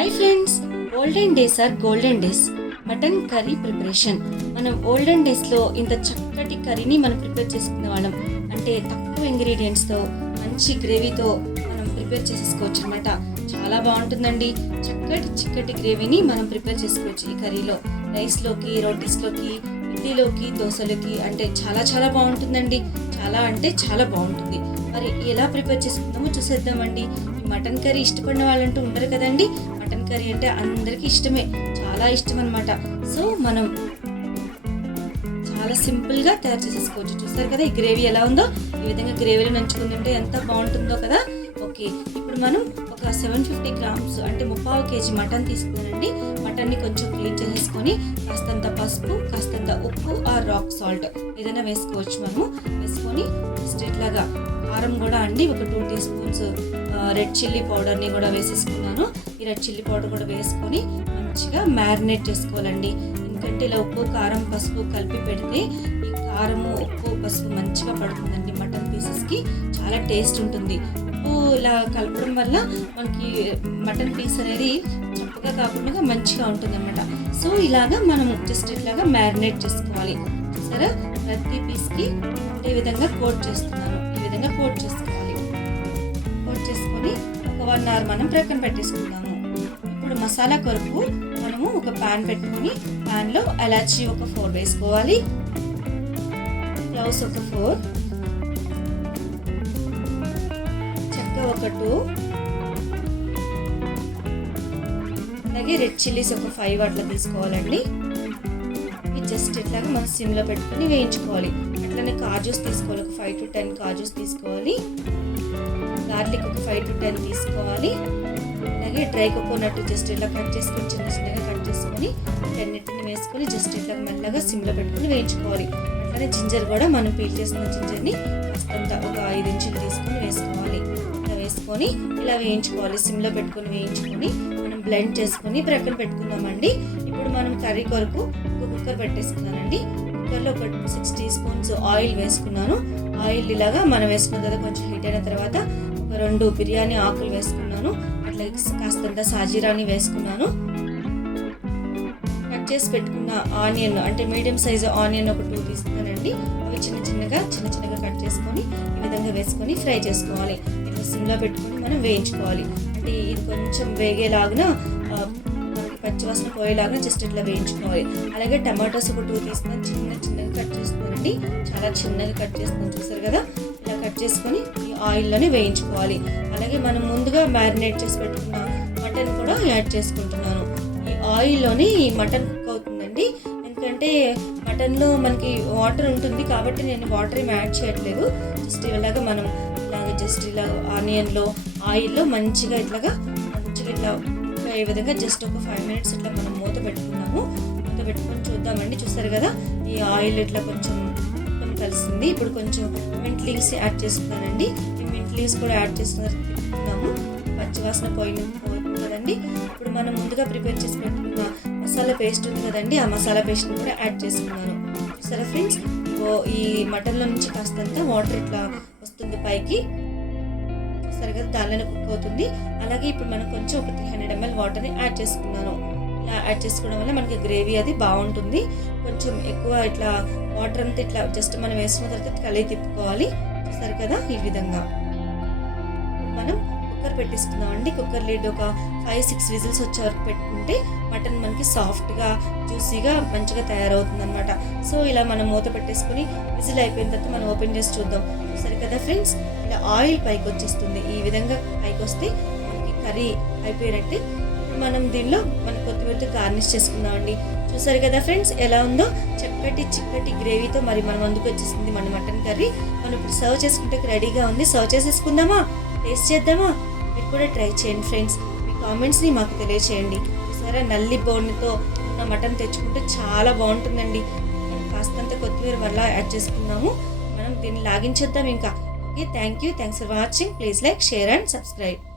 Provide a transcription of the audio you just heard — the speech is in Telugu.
Hi friends olden days are golden days mutton curry preparation మనం ఓల్డెన్ డేస్లో ఇంత చక్కటి కర్రీని మనం ప్రిపేర్ చేసుకునే వాళ్ళం. అంటే తక్కువ ఇంగ్రీడియంట్స్తో మంచి గ్రేవీతో మనం ప్రిపేర్ చేసేసుకోవచ్చు అనమాట చాలా బాగుంటుందండి. చక్కటి చిక్కటి గ్రేవీని మనం ప్రిపేర్ చేసుకోవచ్చు ఈ కర్రీలో. రైస్లోకి రోటీస్లోకి ఇడ్లీలోకి దోశలోకి అంటే చాలా చాలా బాగుంటుందండి. చాలా అంటే చాలా బాగుంటుంది. మరి ఎలా ప్రిపేర్ చేసుకుందామో చూసేద్దామండి. ఈ మటన్ కర్రీ ఇష్టపడిన వాళ్ళంటూ ఉండరు కదండి. మటన్ కర్రీ అంటే అందరికీ ఇష్టమే. చాలా ఇష్టం అనమాట సో మనం చాలా సింపుల్గా తయారు చేసేసుకోవచ్చు. చూస్తారు కదా ఈ గ్రేవీ ఎలా ఉందో? ఈ విధంగా గ్రేవీలో నంచుకుందంటే ఎంత బాగుంటుందో కదా. ఓకే. ఇప్పుడు మనం ఒక సెవెన్ ఫిఫ్టీ గ్రామ్స్ అంటే ముప్పావు కేజీ మటన్ తీసుకోనండి. మటన్ని కొంచెం క్లీన్ చేసేసుకొని కాస్తంత పసుపు కాస్తంత ఉప్పు ఆర్ రాక్ సాల్ట్ ఏదైనా వేసుకోవచ్చు మనము. వేసుకొని జస్ట్ ఇట్లాగా కారం కూడా అండి ఒక two teaspoons red chilli పౌడర్ని కూడా వేసేసుకున్నాను. ఈ రెడ్ చిల్లీ పౌడర్ కూడా వేసుకొని మంచిగా మ్యారినేట్ చేసుకోవాలండి. ఎందుకంటే ఉప్పు కారం పసుపు కలిపి పెడితే ఈ కారము ఉప్పు పసుపు మంచిగా పడుతుందండి మటన్ పీసెస్కి. చాలా టేస్ట్ ఉంటుంది. ఉప్పు ఇలా కలపడం వల్ల మనకి మటన్ పీస్ అనేది చక్కగా కాకుండా మంచిగా ఉంటుంది అనమాట సో ఇలాగా మనం జస్ట్ ఇట్లాగా మ్యారినేట్ చేసుకోవాలి. సరే ప్రతి పీస్కి ఈ విధంగా కోట్ చేస్తున్నాను. ఈ విధంగా కోట్ చేసుకోవాలి. కోట్ చేసుకొని ఒక వన్ అవర్ మనం ప్రక్కన పెట్టేసుకుందాము. ఇప్పుడు మసాలా కొరకు మనము ఒక పాన్ పెట్టుకొని పాన్లో ఎలాచి ఒక ఫోర్ వేసుకోవాలి. క్లౌస్ ఒక ఫోర్ చెక్క ఒక టూ అలాగే రెడ్ చిల్లీస్ ఒక ఫైవ్ అట్లా తీసుకోవాలండి. ఇది జస్ట్ ఇట్లాగా మనం సిమ్లో పెట్టుకొని వేయించుకోవాలి. అట్లనే కాజూస్ తీసుకోవాలి. ఒక ఫైవ్ టు టెన్ కాజూస్ తీసుకోవాలి. గార్లిక్ ఒక ఫైవ్ టు టెన్ తీసుకోవాలి. అలాగే డ్రై కోకోనట్ జస్ట్ ఇలా కట్ చేసుకొని చిన్న చిన్నగా కట్ చేసుకొని అన్నింటిని వేసుకొని జస్ట్ ఇట్లా మెల్లగా సిమ్లో పెట్టుకొని వేయించుకోవాలి. అట్లానే జింజర్ కూడా మనం పీల్ చేసిన జింజర్ని కాస్తంత ఒక ఐదు ఇంచులు తీసుకొని వేసుకోవాలి. ఇలా వేసుకొని ఇలా వేయించుకోవాలి. సిమ్లో పెట్టుకొని వేయించుకొని మనం బ్లెండ్ చేసుకొని ప్రక్కన పెట్టుకుందామండి. ఇప్పుడు మనం కర్రీ కొరకు ఒక కుక్కర్ పెట్టేసుకున్నానండి. కుక్కర్లో ఒక సిక్స్ టీ స్పూన్స్ ఆయిల్ వేసుకున్నాను. ఆయిల్ ఇలాగా మనం వేసుకున్న తర్వాత కొంచెం హీట్ అయిన తర్వాత ఒక రెండు బిర్యానీ ఆకులు వేసుకున్నాను. అట్లా కాస్తంత సాజీరాని వేసుకున్నాను. కట్ చేసి పెట్టుకున్న ఆనియన్ అంటే మీడియం సైజు ఆనియన్ ఒక టూ తీసుకున్నానండి. అవి చిన్న చిన్నగా చిన్న చిన్నగా కట్ చేసుకొని ఈ విధంగా వేసుకొని ఫ్రై చేసుకోవాలి. ఇట్లా సిమ్లో పెట్టుకొని మనం వేయించుకోవాలి. అంటే ఇది కొంచెం వేగేలాగా పచ్చివాసన పోయేలాగా జస్ట్ ఇట్లా వేయించుకోవాలి. అలాగే టమాటోస్ ఒక టూ తీసుకొని చిన్న చిన్నగా కట్ చేస్తున్నానండి చాలా చిన్నగా కట్ చేస్తున్నాను చూసారు కదా? కట్ చేసుకొని ఈ ఆయిల్లోనే వేయించుకోవాలి. అలాగే మనం ముందుగా మ్యారినేట్ చేసి పెట్టుకున్న మటన్ కూడా యాడ్ చేసుకుంటున్నాను. ఈ ఆయిల్లోనే ఈ మటన్ కుక్ అవుతుందండి. ఎందుకంటే మటన్లో మనకి వాటర్ ఉంటుంది కాబట్టి నేను వాటర్ యాడ్ చేయట్లేదు. జస్ట్ ఇలాగా మనం ఇలాగ జస్ట్ ఇలా ఆనియన్లో ఆయిల్లో మంచిగా ఇట్లాగా మంచిగా ఇట్లా ఈ విధంగా జస్ట్ ఒక ఫైవ్ మినిట్స్ ఇట్లా మనం మూత పెట్టుకున్నాము. మూత పెట్టుకొని చూద్దామండి. చూసారు కదా? ఈ ఆయిల్ ఇట్లా కొంచెం కలిసింది. ఇప్పుడు కొంచెం మింట్ లీవ్స్ యాడ్ చేసుకున్నానండి. ఈ మింట్ లీవ్స్ కూడా యాడ్ చేసుకున్నాము పచ్చివాసన పోయిన పోతుంది కదండి. ఇప్పుడు మనం ముందుగా ప్రిపేర్ చేసి పెట్టుకున్న మసాలా పేస్ట్ ఉంది కదండి. ఆ మసాలా పేస్ట్ని కూడా యాడ్ చేసుకున్నాను. సరే ఫ్రెండ్స్ ఈ మటన్లో నుంచి కాస్తంత వాటర్ ఇట్లా వస్తుంది పైకి. సరిగ్గా దానిలోనే కుక్ అవుతుంది. అలాగే ఇప్పుడు మనం కొంచెం ఒక త్రీ హండ్రెడ్ ఎంఎల్ వాటర్ని యాడ్ చేసుకున్నాను. ఇలా యాడ్ చేసుకోవడం వల్ల మనకి గ్రేవీ అది బాగుంటుంది. కొంచెం ఎక్కువ ఇట్లా వాటర్ అంతా ఇట్లా జస్ట్ మనం వేసిన తర్వాత కలిగి తిప్పుకోవాలి. చూస్తారు కదా ఈ విధంగా. మనం కుక్కర్ పెట్టేసుకుందాం అండి. కుక్కర్ లీడ్ ఒక ఫైవ్ సిక్స్ విజిల్స్ వచ్చే వరకు పెట్టుకుంటే మటన్ మనకి సాఫ్ట్గా జ్యూసీగా మంచిగా తయారవుతుంది అనమాట సో ఇలా మనం మూత పెట్టేసుకుని విజిల్ అయిపోయిన తర్వాత మనం ఓపెన్ చేసి చూద్దాం. సరే కదా ఫ్రెండ్స్ ఇలా ఆయిల్ పైకి వచ్చేస్తుంది ఈ విధంగా పైకి వస్తే మనకి కర్రీ అయిపోయినట్టే మనం దీనిలో మన కొత్తిమీరతో గార్నిష్ చేసుకుందామండి. చూసారు కదా ఫ్రెండ్స్ ఎలా ఉందో? చక్కటి చిక్కటి గ్రేవీతో మరి మనం ముందుకు వచ్చేసింది మన మటన్ కర్రీ మనం ఇప్పుడు సర్వ్ చేసుకుంటే రెడీగా ఉంది. సర్వ్ చేసేసుకుందామా? టేస్ట్ చేద్దామా? మీరు కూడా ట్రై చేయండి ఫ్రెండ్స్ మీ కామెంట్స్ని మాకు తెలియచేయండి. చూసారా? నల్లి బోన్తో ఉన్న మటన్ తెచ్చుకుంటే చాలా బాగుంటుందండి. మనం కాస్తంత కొత్తిమీర మళ్ళీ యాడ్ చేసుకుందాము. మనం దీన్ని లాగించేద్దాం ఇంకా. Okay thank you thanks for watching please like share and subscribe